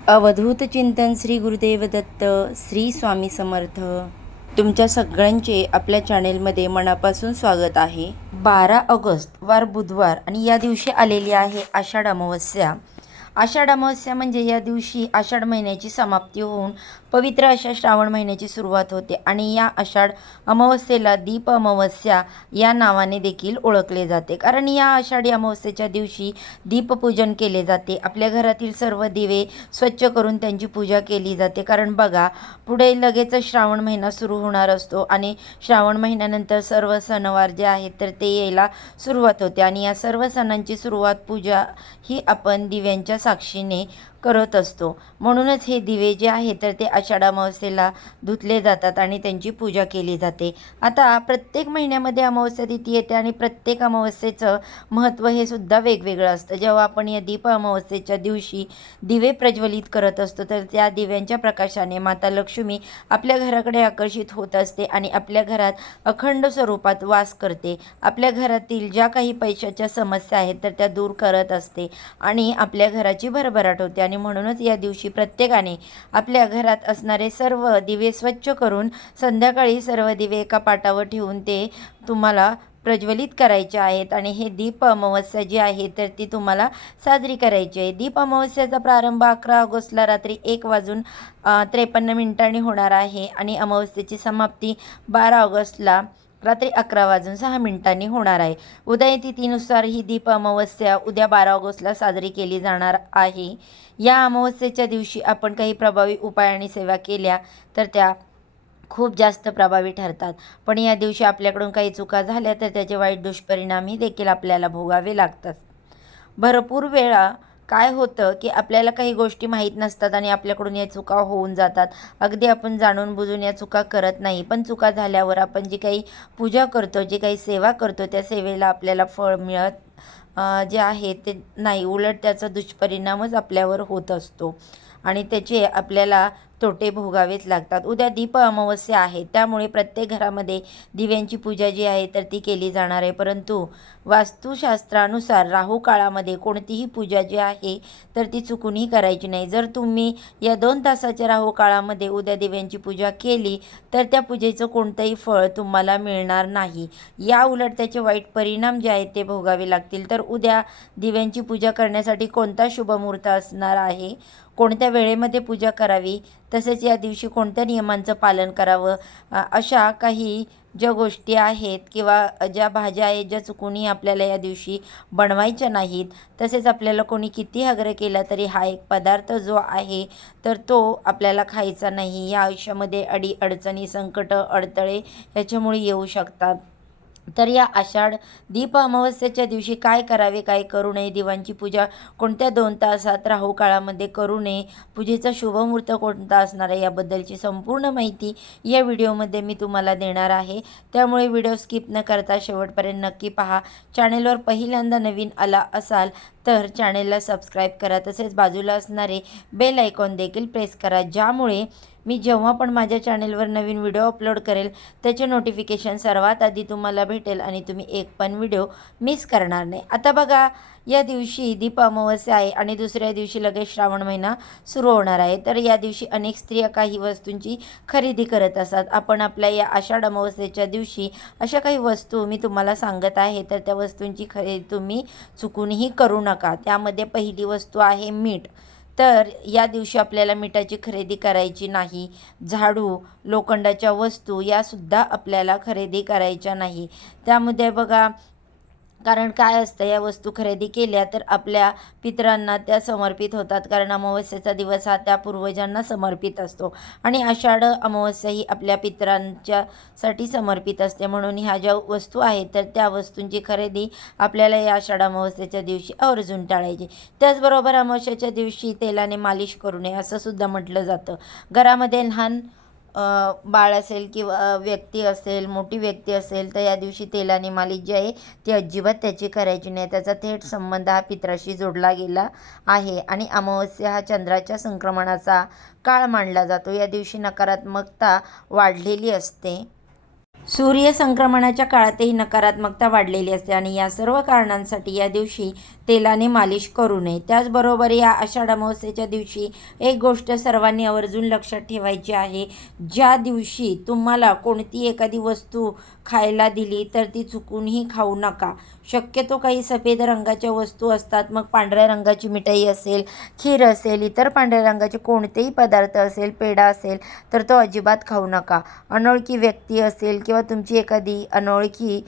अवधूत चिंतन श्री गुरुदेव दत्त श्री स्वामी समर्थ. तुमच्या सगळ्यांचे आपल्या चॅनेलमध्ये मनापासून स्वागत आहे. 12 ऑगस्ट वार बुधवार आणि या दिवशी आलेली आहे आषाढ अमावस्या. आषाढ अमावस्या म्हणजे या दिवशी आषाढ महिन्याची समाप्ती होऊन पवित्र अशा श्रावण महिन्याची सुरुवात होते आणि या आषाढ अमावस्येला दीप अमावस्या या नावाने देखील ओळखले जाते. कारण या आषाढी अमावस्येच्या दिवशी दीपपूजन केले जाते. आपल्या घरातील सर्व दिवे स्वच्छ करून त्यांची पूजा केली जाते. कारण बघा, पुढे लगेच श्रावण महिना सुरू होणार असतो आणि श्रावण महिन्यानंतर सर्व सणवार जे आहेत तर ते यायला सुरुवात होते आणि या सर्व सणांची सुरुवात पूजा ही आपण दिव्यांच्या साक्षीने करत असतो. म्हणूनच हे दिवे जे आहेत तर ते आषाढ अमावस्येला धुतले जातात आणि त्यांची पूजा केली जाते. आता प्रत्येक महिन्यामध्ये अमावस्या तिथी येते आणि प्रत्येक अमावस्येचं महत्त्व हे सुद्धा वेगवेगळं असतं. जेव्हा आपण या दीप अमावस्येच्या दिवशी दिवे प्रज्वलित करत असतो तर त्या दिव्यांच्या प्रकाशाने माता लक्ष्मी आपल्या घराकडे आकर्षित होत असते आणि आपल्या घरात अखंड स्वरूपात वास करते. आपल्या घरातील ज्या काही पैशाच्या समस्या आहेत तर त्या दूर करत असते आणि आपल्या घराची भरभराट होते. आणि म्हणूनच या दिवशी प्रत्येकाने आपल्या घरात असणारे सर्व दिवे स्वच्छ करून संध्याकाळी सर्व दिवे एका पाटावर ठेवून ते तुम्हाला प्रज्वलित करायचे आहेत आणि हे दीप अमावस्या जी आहे तर ती तुम्हाला साजरी करायची आहे. दीप अमावस्याचा प्रारंभ 11 ऑगस्टला रात्री 1:53 होणार आहे आणि अमावस्येची समाप्ती 12 ऑगस्टला रात्री 11:06 होणार आहे. उदयतिथीनुसार ही दीप अमावस्या उद्या 12 ऑगस्टला साजरी केली जाणार आहे. या अमावस्येच्या दिवशी आपण काही प्रभावी उपाय आणि सेवा केल्या तर त्या खूप जास्त प्रभावी ठरतात. पण या दिवशी आपल्याकडून काही चुका झाल्या तर त्याचे वाईट दुष्परिणामही देखील आपल्याला भोगावे लागतात. भरपूर वेळा काय होतं की आपल्याला काही गोष्टी माहीत नसतात आणि आपल्याकडून या चुका होऊन जातात. अगदी आपण जाणून बुजून या चुका करत नाही, पण चुका झाल्यावर आपण जी काही पूजा करतो, जी काही सेवा करतो त्या सेवेला आपल्याला फळ मिळत जे आहे ते नाही, उलट त्याचा दुष्परिणामच आपल्यावर होत असतो आणि त्याचे आपल्याला तोटे भोगावेच लागतात. उद्या दीप अमावस्या आहे त्यामुळे प्रत्येक घरामध्ये दिव्यांची पूजा जी आहे तर ती केली जाणार आहे. परंतु वास्तुशास्त्रानुसार राहू काळामध्ये कोणतीही पूजा जी आहे तर ती चुकूनही करायची नाही. जर तुम्ही या 2 तासाच्या राहू काळामध्ये उद्या दिव्यांची पूजा केली तर त्या पूजेचं कोणतंही फळ तुम्हाला मिळणार नाही. या उलट त्याचे वाईट परिणाम जे आहेत ते भोगावे लागतील. तर उद्या दिव्यांची पूजा करण्यासाठी कोणता शुभमुहूर्त असणार आहे, कोणत्या वेळेमध्ये पूजा करावी, तसेच या दिवशी कोणत्या नियमांचं पालन करावं, अशा काही ज्या गोष्टी आहेत किंवा ज्या भाज्या आहेत ज्या चुकूनही आपल्याला या दिवशी बनवायच्या नाहीत, तसेच आपल्याला कोणी किती आग्रह केला तरी हा एक पदार्थ जो आहे तर तो आपल्याला खायचा नाही. या आयुष्यामध्ये अडचणी, संकट, अडथळे याच्यामुळे येऊ शकतात. तर या आषाढ दीप अमावस्येच्या दिवशी काय करावे, काय करू नये, दिवांची पूजा कोणत्या 2 तासात राहू काळामध्ये करू नये, पूजेचा शुभमुहूर्त कोणता असणार आहे याबद्दलची संपूर्ण माहिती या व्हिडिओमध्ये मी तुम्हाला देणार आहे. त्यामुळे व्हिडिओ स्किप न करता शेवटपर्यंत नक्की पहा. चॅनेलवर पहिल्यांदा नवीन आला असाल तर चॅनेलला सबस्क्राईब करा. तसेच बाजूला असणारे बेल आयकॉन देखील प्रेस करा, ज्यामुळे मी जेव्हा पण माझ्या चॅनेलवर नवीन व्हिडिओ अपलोड करेल त्याचे नोटिफिकेशन सर्वात आधी तुम्हाला भेटेल आणि तुम्ही एक पण व्हिडिओ मिस करणार नाही. आता बघा, या दिवशी दीप अमावस्या आहे आणि दुसऱ्या दिवशी लगेच श्रावण महिना सुरू होणार आहे. तर या दिवशी अनेक स्त्रिया काही वस्तूंची खरेदी करत असतात. आपण आपल्या या आषाढ अमावस्येच्या दिवशी अशा काही वस्तू मी तुम्हाला सांगत आहे तर त्या वस्तूंची खरेदी तुम्ही चुकूनही करू नका. त्यामध्ये पहिली वस्तू आहे मीठ. तर या दिवशी आपल्याला मिठाची खरेदी करायची नाही. झाडू, लोखंडाच्या वस्तू यासुद्धा आपल्याला खरेदी करायच्या नाही. त्यामध्ये बघा, कारण काय असतं, या वस्तू खरेदी केल्या तर आपल्या पितरांना त्या समर्पित होतात. कारण अमावस्येचा दिवस हा त्या पूर्वजांना समर्पित असतो आणि आषाढ अमावस्या ही आपल्या पितरांच्यासाठी समर्पित असते. म्हणून ह्या ज्या वस्तू आहेत तर त्या वस्तूंची खरेदी आपल्याला या आषाढ अमावस्येच्या दिवशी आवर्जून टाळायची. त्याचबरोबर अमावस्येच्या दिवशी तेलाने मालिश करू नये असं सुद्धा म्हटलं जातं. घरामध्ये लहान बाळ असेल किंवा व्यक्ती असेल, मोठी व्यक्ती असेल तर या दिवशी तेलाने मालिश जी आहे ती अजिबात त्याची करायची नाही. त्याचा थेट संबंध हा पितराशी जोडला गेला आहे आणि अमावस्या हा चंद्राच्या संक्रमणाचा काळ मानला जातो. या दिवशी नकारात्मकता वाढलेली असते. सूर्यसंक्रमणाच्या काळातही नकारात्मकता वाढलेली असते आणि या सर्व कारणांसाठी या दिवशी तेलाने मालिश करू नये. त्याचबरोबर या आषाढ अमावस्येच्या दिवशी एक गोष्ट सर्वांनी आवर्जून लक्षात ठेवायची आहे. ज्या दिवशी तुम्हाला कोणती एखादी वस्तू खायला दिली तर ती चुकूनही खाऊ नका. शक्यतो काही सफेद रंगाच्या वस्तू असतात, मग पांढऱ्या रंगाची मिठाई असेल, खीर असेल, इतर पांढऱ्या रंगाचे कोणतेही पदार्थ असेल, पेढा असेल तर तो अजिबात खाऊ नका. अनोळखी व्यक्ती असेल किंवा तुमची एखादी अनोळखी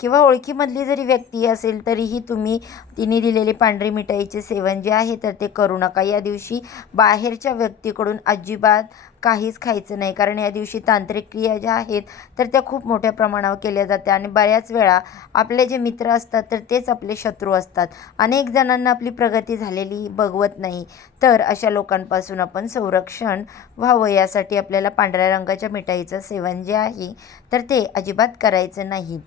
किंवा ओळखीमधली जरी व्यक्ती असेल तरीही तुम्ही तिने दिलेली पांढरी मिठाईचे सेवन जे आहे तर ते करू नका. या दिवशी बाहेरच्या व्यक्तीकडून अजिबात काहीच खायचं नाही, कारण या दिवशी तांत्रिक क्रिया ज्या आहेत तर त्या खूप मोठ्या प्रमाणावर केल्या जातात आणि बऱ्याच वेळा आपले जे मित्र असतात तर तेच आपले शत्रू असतात. अनेक जणांना आपली प्रगती झालेली बघवत नाही, तर अशा लोकांपासून आपण संरक्षण व्हावं यासाठी आपल्याला पांढऱ्या रंगाच्या मिठाईचं सेवन जे आहे तर ते अजिबात करायचं नाही.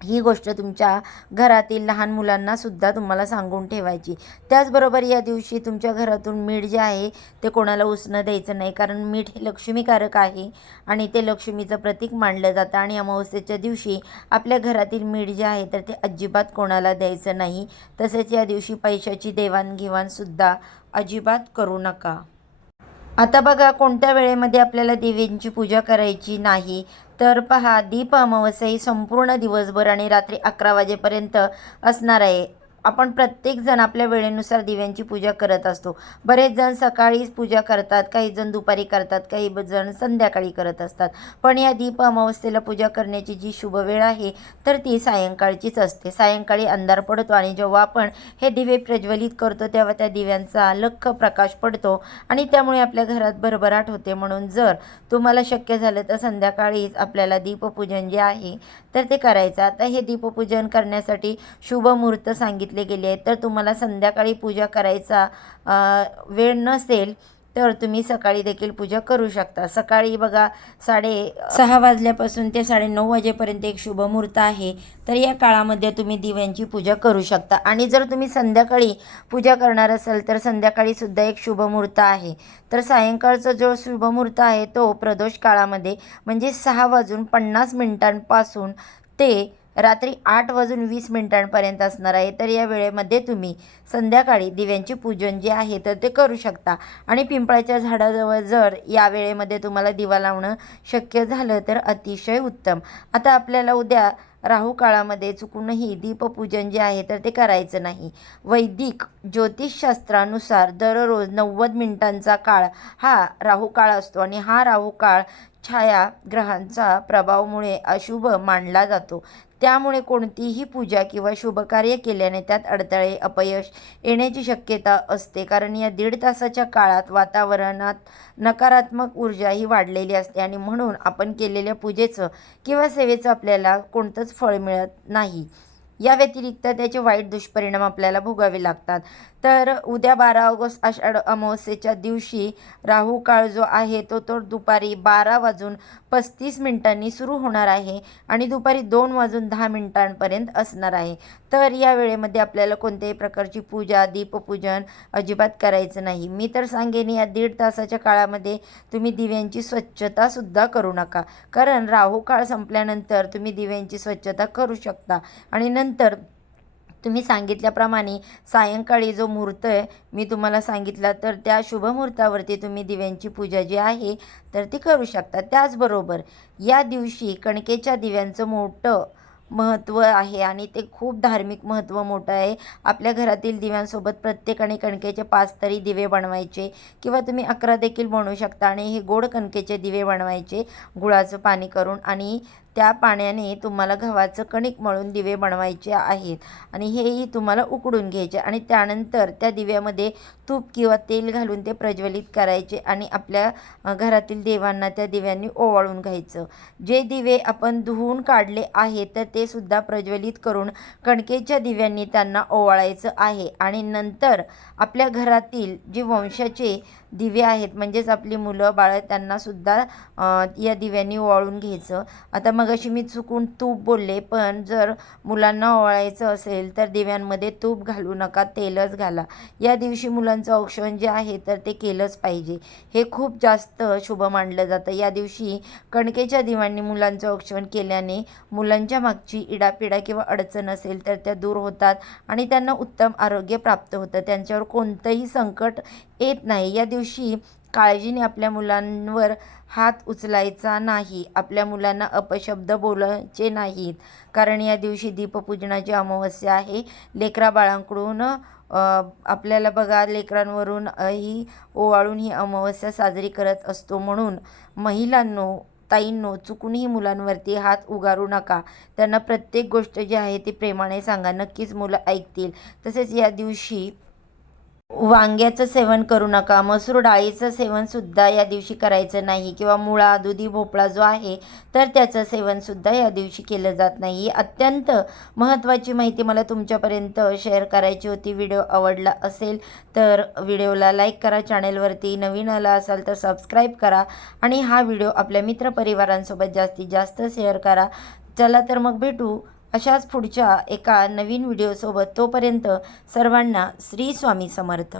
ही गोष्ट तुमच्या घरातील लहान मुलांनासुद्धा तुम्हाला सांगून ठेवायची. त्याचबरोबर या दिवशी तुमच्या घरातून मीठ जे आहे ते कोणाला उसणं द्यायचं नाही, कारण मीठ हे लक्ष्मीकारक आहे आणि ते लक्ष्मीचं प्रतीक मानलं जातं आणि अमावस्येच्या दिवशी आपल्या घरातील मीठ जे आहे तर ते अजिबात कोणाला द्यायचं नाही. तसेच या दिवशी पैशाची देवाणघेवाणसुद्धा अजिबात करू नका. आता बघा, कोणत्या वेळेमध्ये आपल्याला देवींची पूजा करायची नाही, तर पहा, दीप अमावस्या ही संपूर्ण दिवसभर आणि रात्री 11 वाजेपर्यंत असणार आहे. आपण प्रत्येकजण आपल्या वेळेनुसार दिव्यांची पूजा करत असतो. बरेच जण सकाळीच पूजा करतात, काही जण दुपारी करतात, काही जण संध्याकाळी करत असतात. पण या दीप अमावस्येला पूजा करण्याची जी शुभ वेळ आहे तर ती सायंकाळचीच असते. सायंकाळी अंधार पडतो आणि जेव्हा आपण हे दिवे प्रज्वलित करतो तेव्हा त्या दिव्यांचा लख्ख प्रकाश पडतो आणि त्यामुळे आपल्या घरात भरभराट होते. म्हणून जर तुम्हाला शक्य झालं तर संध्याकाळीच आपल्याला दीपपूजन जे आहे तर ते करायचं. आता हे दीपपूजन करण्यासाठी शुभ मुहूर्त सांगितले गेले आहेत, तर तुम्हाला संध्याकाळी पूजा करायचा वेळ नसेल तर तुम्ही सकाळी देखील पूजा करू शकता. सकाळी बघा 6:30 वाजल्यापासून ते 9:30 वाजेपर्यंत एक शुभ मुहूर्त आहे, तर या काळामध्ये तुम्ही दिव्यांची पूजा करू शकता. आणि जर तुम्ही संध्याकाळी पूजा करणार असाल तर संध्याकाळीसुद्धा एक शुभ मुहूर्त आहे. तर सायंकाळचा जो शुभ मुहूर्त आहे तो प्रदोष काळामध्ये म्हणजे 6:50 ते रात्री 8:20 असणार आहे. तर या वेळेमध्ये तुम्ही संध्याकाळी दिव्यांचे पूजन जे आहे तर ते करू शकता. आणि पिंपळाच्या झाडाजवळ जर या वेळेमध्ये तुम्हाला दिवा लावणं शक्य झालं तर अतिशय उत्तम. आता आपल्याला उद्या राहू काळामध्ये चुकूनही दीपपूजन जे आहे तर ते करायचं नाही. वैदिक ज्योतिषशास्त्रानुसार दररोज 90 मिनिटांचा काळ हा राहू काळ असतो आणि हा राहू काळ छायाग्रहांचा प्रभावामुळे अशुभ मानला जातो. त्यामुळे कोणतीही पूजा किंवा शुभकार्य केल्याने त्यात अडथळे, अपयश येण्याची शक्यता असते, कारण या 1.5 तासाच्या काळात वातावरणात नकारात्मक ऊर्जा ही वाढलेली असते आणि म्हणून आपण केलेल्या पूजेचं किंवा सेवेचं आपल्याला कोणतंच फळ मिळत नाही. या व्यतिरिक्त त्याचे वाईट दुष्परिणाम आपल्याला भोगावे लागतात. तर उद्या 12 ऑगस्ट आषाढ अमावस्येच्या दिवशी राहू काळ जो आहे तो दुपारी 12:35 सुरू होणार आहे आणि दुपारी 2:10 असणार आहे. तर या वेळेमध्ये आपल्याला कोणत्याही प्रकारची पूजा, दीपपूजन अजिबात करायचं नाही. मी तर सांगेन या 1.5 तासाच्या काळामध्ये तुम्ही दिव्यांची स्वच्छतासुद्धा करू नका, कारण राहू काळ संपल्यानंतर तुम्ही दिव्यांची स्वच्छता करू शकता आणि नंतर तुम्ही सांगितल्याप्रमाणे सायंकाळी जो मुहूर्त मी तुम्हाला सांगितला तर त्या शुभ मुहूर्तावरती तुम्ही दिव्यांची पूजा जी आहे तर ती करू शकता. त्याचबरोबर या दिवशी कणकेच्या दिव्यांचं मोठं महत्त्व आहे आणि ते खूप धार्मिक महत्त्व मोठं आहे. आपल्या घरातील दिव्यांसोबत प्रत्येकाने कणकेचे 5 तरी दिवे बनवायचे किंवा तुम्ही 11 देखील बनवू शकता आणि हे गोड कणकेचे दिवे बनवायचे गुळाचं पाणी करून आणि त्या पाण्याने तुम्हाला गव्हाचं कणिक मळून दिवे बनवायचे आहेत आणि हेही तुम्हाला उकडून घ्यायचे आणि त्यानंतर त्या दिव्यामध्ये तूप किंवा तेल घालून ते प्रज्वलित करायचे आणि आपल्या घरातील देवांना त्या दिव्यांनी ओवाळून घ्यायचं. जे दिवे आपण धुवून काढले आहेत तर ते सुद्धा प्रज्वलित करून कणकेच्या दिव्यांनी त्यांना ओवाळायचं आहे आणि नंतर आपल्या घरातील जे वंशाचे दिवे आहेत म्हणजेच आपली मुलं बाळं त्यांनासुद्धा या दिव्यांनी ओवाळून घ्यायचं. आता मगाशी मी चुकून तूप बोलले, पण जर मुलांना ओवाळायचं असेल तर दिव्यांमध्ये तूप घालू नका, तेलच घाला. या दिवशी मुलांचं औक्षण जे आहे तर ते केलंच पाहिजे. हे खूप जास्त शुभ मानलं जातं. या दिवशी कणकेच्या दिव्यांनी मुलांचं औक्षण केल्याने मुलांच्या मागची इडापिडा किंवा अडचण असेल तर त्या दूर होतात आणि त्यांना उत्तम आरोग्य प्राप्त होतं. त्यांच्यावर कोणतंही संकट येत नाही. या दिवशी काळजीने आपल्या मुलांवर हात उचलायचा नाही. आपल्या मुलांना अपशब्द बोलायचे नाहीत, कारण या दिवशी दीपपूजनाची अमावस्या आहे. लेकराबाळांकडून आपल्याला बघा, लेकरांवरून ही ओवाळून ही अमावस्या साजरी करत असतो. म्हणून महिलांनो, ताईंनो, चुकूनही मुलांवरती हात उगारू नका. त्यांना प्रत्येक गोष्ट जी आहे ती प्रेमाने सांगा. नक्कीच मुलं ऐकतील. तसेच या दिवशी वांग्याचं सेवन करू नका. मसूर डाळीचं सेवनसुद्धा या दिवशी करायचं नाही, किंवा मुळा, दुधी भोपळा जो आहे तर त्याचं सेवनसुद्धा या दिवशी केलं जात नाही. ही अत्यंत महत्त्वाची माहिती मला तुमच्यापर्यंत शेअर करायची होती. व्हिडिओ आवडला असेल तर व्हिडिओला लाईक करा, चॅनेलवरती नवीन आला असाल तर सबस्क्राईब करा आणि हा व्हिडिओ आपल्या मित्रपरिवारांसोबत जास्तीत जास्त शेअर करा. चला तर मग भेटू अशाच पुढच्या एका नवीन व्हिडिओसोबत. तोपर्यंत सर्वांना श्री स्वामी समर्थ.